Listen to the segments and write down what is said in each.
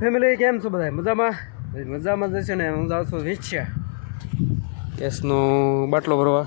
Family કેમ છો બધા મજામાં? મજામાં જ છે ને, હું જાઉં છું વિછ્યા. ગેસનો બાટલો ભરવા.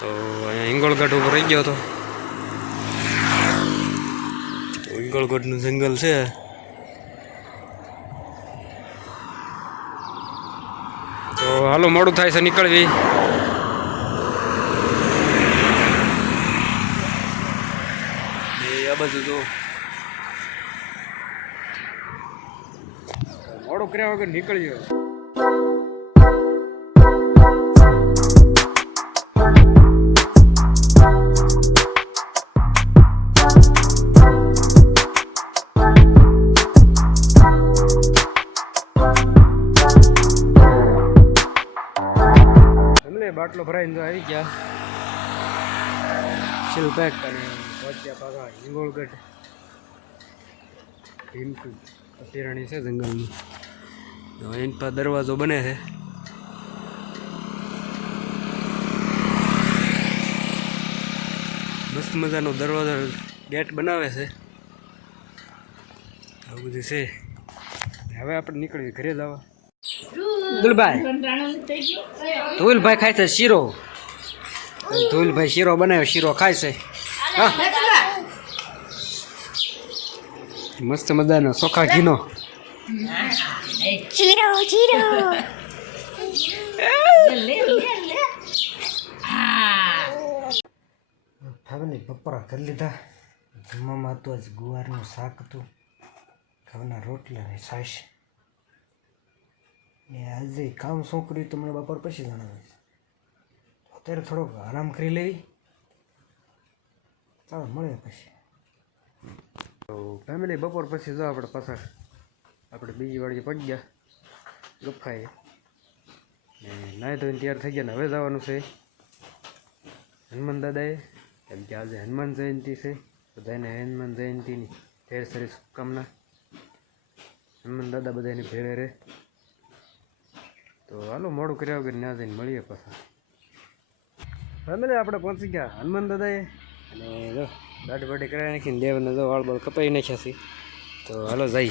તો અહીંયા હિંગોળગઢ ઉપર રહી ગયો હતો. તો હિંગોળગઢનું જંગલ છે. તો હાલો, મોડું થાય છે નીકળવી. એ આ બાજુ જો મોડું કર્યા વગર નીકળી ગયો બાટલો ભરાઈને તો આવી ગયા. શીલ પેક અને પહોંચ્યા પાછા હિંગોળગઢ. ભીમકુ અતિરાણી છે જંગલનું. એની પાસે દરવાજો બને છે. મસ્ત મજાનો દરવાજો ગેટ બનાવે છે. આવું બધું છે. હવે આપણે નીકળીએ ઘરે જવા દુલભાઈ ધુલભાઈ. ખાય છે શીરો. ધુલભાઈ શીરો બનાવ્યો શીરો ખાય છે. હા. મસ્ત મજાનો ચોખા ઘીનો. જીરો જીરો ફેમિલી બપોરા કરી લીધા જમવામાં હતું આજ ગુવારનું શાક હતું ખાવાના રોટલા ને છાશ ને આજે કામ શું કર્યું તમને બપોર પછી જણાવીશ અત્યારે થોડોક આરામ કરી લેવી ચાલો મળીએ પછી તો ફેમિલી બપોર પછી જો આપણે પાછા આપણે બીજી વાળી પડી ગયા. ગફાએ ને નાહી ધોઈને તૈયાર થઈ ગયા ને હવે જવાનું છે. હનુમાન દાદાએ, કેમ કે આજે હનુમાન જયંતિ છે. બધાને હનુમાન જયંતિની ઢેર સારી શુભકામના. હનુમાન દાદા બધાની ભેળે રહે. તો હાલો મોડું કર્યા વગર ત્યાં જઈને મળીએ પાછા. ફેમિલી આપણે પહોંચી ગયા હનુમાન દાદાએ. અને જો દાઢી બાઢી કરાવી નાખીને દેવને જો વાળ બાળ કપાઈ નાખ્યા છે. તો હાલો જઈ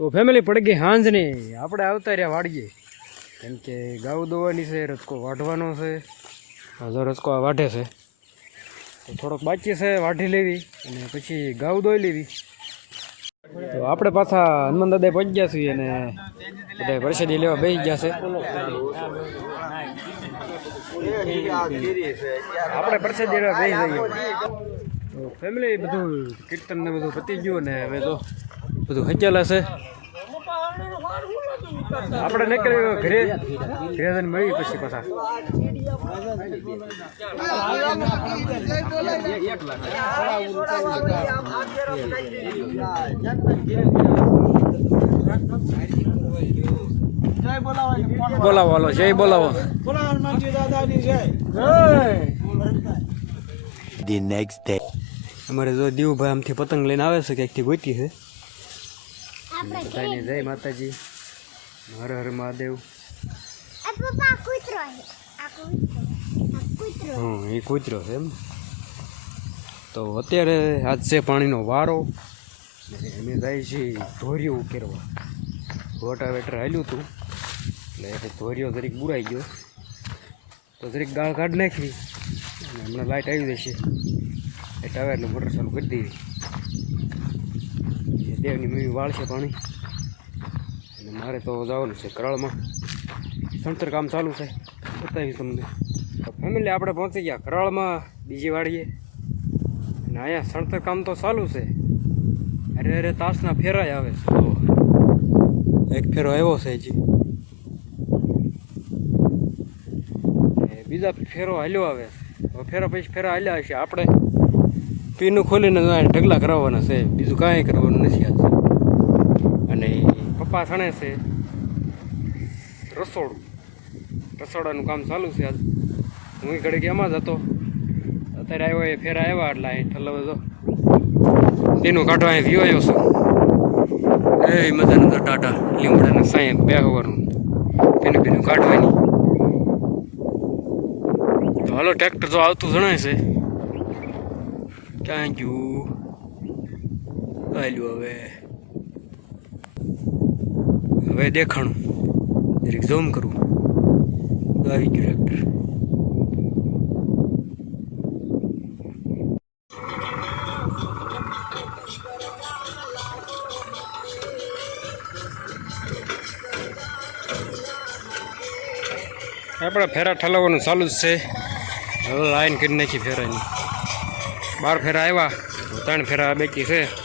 તો ફેમિલી પડી ગઈ હાંજની આપણે આવતા રહ્યા વાડીએ. કેમ કે ગાઉ દોવાની છે રસકો વાઢવાનો છે. હજુ રસકો આ વાઢે છે. તો થોડોક બાકી છે, વાઢી લેવી અને પછી ગાઉ દોઈ લેવી. તો આપણે પાછા હનુમાન દાદા પહોંચી ગયા છીએ અને બધા પ્રસાદી લેવા બેસી ગયા છે. આપણે પ્રસાદી લેવા બેસી જઈએ. તો ફેમિલી બધું કીર્તન ને બધું પતી ગયું ને હવે તો બધું હચેલા છે. આપણે નીકળી ઘરે ઘરે જઈને મળી પછી પાછા. બોલાવો હાલો જય બોલાવો. The next day. અમારે જો દીવભાઈ આમથી પતંગ લઈને આવે છે ક્યાંકથી ગોતી છે. બધાને જય માતાજી. હર હર મહાદેવ. હમ એ કૂતરો છે એમ. તો અત્યારે આજ છે પાણીનો વારો. અમે જાય છે ધોરિયો ઉકેરવા. રોટાવેટર હાલ્યું હતું. એટલે એટલે ધોરિયો જરીક બુરાઈ ગયો. તો જરીક ગાળ કાઢ નાખી. અને હમણાં લાઇટ આવી જશે. એ ટાવરનું મોટર ચાલુ કરી એ દેવની મમ્મી વાળશે પાણી. અને મારે તો જવાનું છે કરાળમાં. સણતર કામ ચાલુ છે. બતાવીશ તમને. ફેમિલી આપણે પહોંચી ગયા કરાળમાં, બીજી વાડીએ. અને અહીંયા સણતર કામ તો ચાલુ છે. અરે અરે, તાસના ફેરાય આવે છે. એક ફેરો આવ્યો છે હજી. બીજા ફેરો હાલ્યો આવે હવે ફેરો પછી ફેરા હાલ્યા હશે આપણે. પીનું ખોલીને ઢગલા કરાવવાના છે. બીજું કાંઈ કરવાનું નથી પપ્પા સણે છે. રસોડું. રસોડાનું કામ ચાલુ છે આજ. હું ઘડીક એમાં જ હતો. અત્યારે આવ્યો એ ફેરા આવ્યા એટલે અહીં ઠલવે જો. તેનું કાઢવા અહીં વ્યૂ આવ્યો છું. એ મજાનું તો ટાટા લીમડાના. સાંય બે હોવાનું પીનું પીનું કાઢવાની. તો હાલો ટ્રેક્ટર તો આવતું જણાય છે. ક્યાં ગયું? આલ્યું હવે. હવે દેખાણું. જરીક ઝૂમ કરું. તો આવી ગયું ટ્રેક્ટર આપણે ફેરા ઠલાવવાનું ચાલુ જ છે. લાઈન કરી નાખી ફેરાની. બાર ફેરા આવ્યા, ત્રણ ફેરા બેકી છે.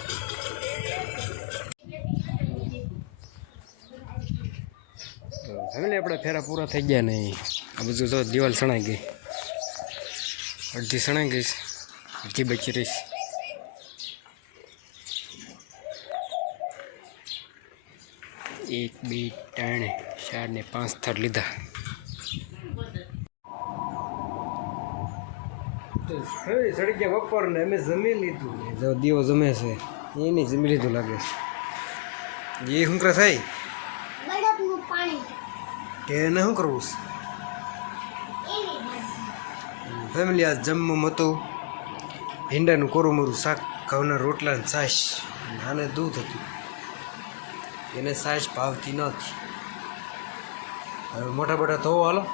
આપણે ફેરા પૂરા થઈ ગયા ને આ બધું તો દિવાલ સણાઈ ગઈ. અડધી સણાઈ ગઈ છે. અડધી બચી રહીશ એક બે ત્રણ ચાર ને પાંચ થર લીધા. સડી ગયા બપોર ને અમે જમી લીધું. જો દીવો જમે છે. એને જમી લીધું લાગે છે. એ શું કરે થાય પાણી. એને શું કરવું ફેમિલી આ જમવામાં હતું. ભીંડાનું કોરું શાક, ઘઉંના રોટલા ને છાશ. આને દૂધ હતું. એને છાશ ભાવતી નથી હવે મોટા મોટા ધોવો હાલો.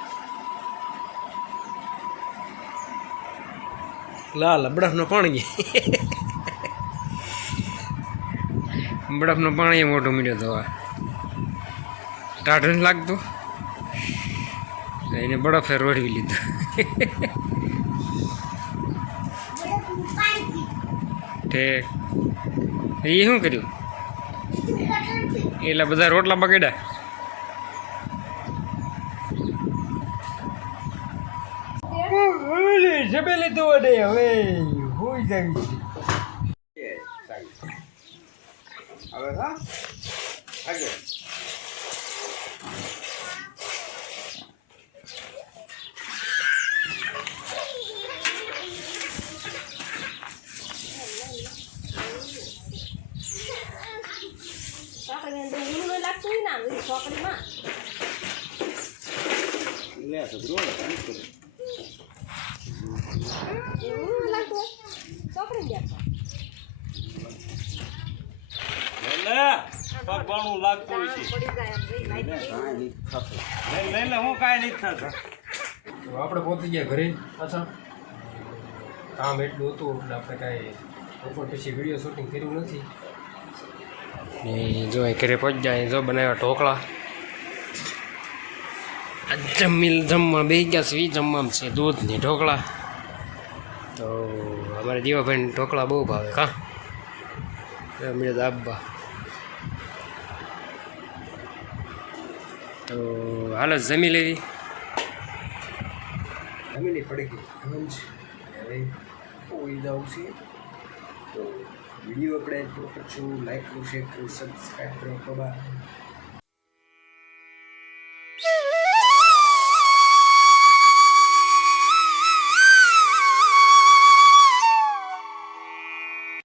લાલ, બરફનું પાણી. બરફનું પાણી મોટું મીડિયો ધોવા. ટાઢ નથી લાગતું. એને બરફે રોડવી લીધું. ઠેક એ શું કર્યું? એટલે બધા રોટલા બગડ્યા. જમે લીધું વડે હવે હોઈ જાય હવે હા ન લાગતું હું કાંઈ નહીં થતું. આપણે પહોંચી ગયા ઘરે. પાછા કામ એટલું હતું, એટલે આપણે કાંઈ બપોર પછી વીડિયો શૂટિંગ કર્યું નથી. જો ઘરે પહોંચી જાય જો બનાવ્યા ઢોકળા. જમીલ જમવા બે ગયા છે જમવામાં છે દૂધ ને ઢોકળા. તો અમારે દીવાભાઈને ઢોકળા બહુ ભાવે. કા મળે દાબા તો હાલ જમી લેવી. જમીની પડી ગઈ. હવે જાઉં છે તો વીડિયો આપણે જો પછી લાઈક કરો શેર કરો. સબસ્ક્રાઈબ કરો બાબા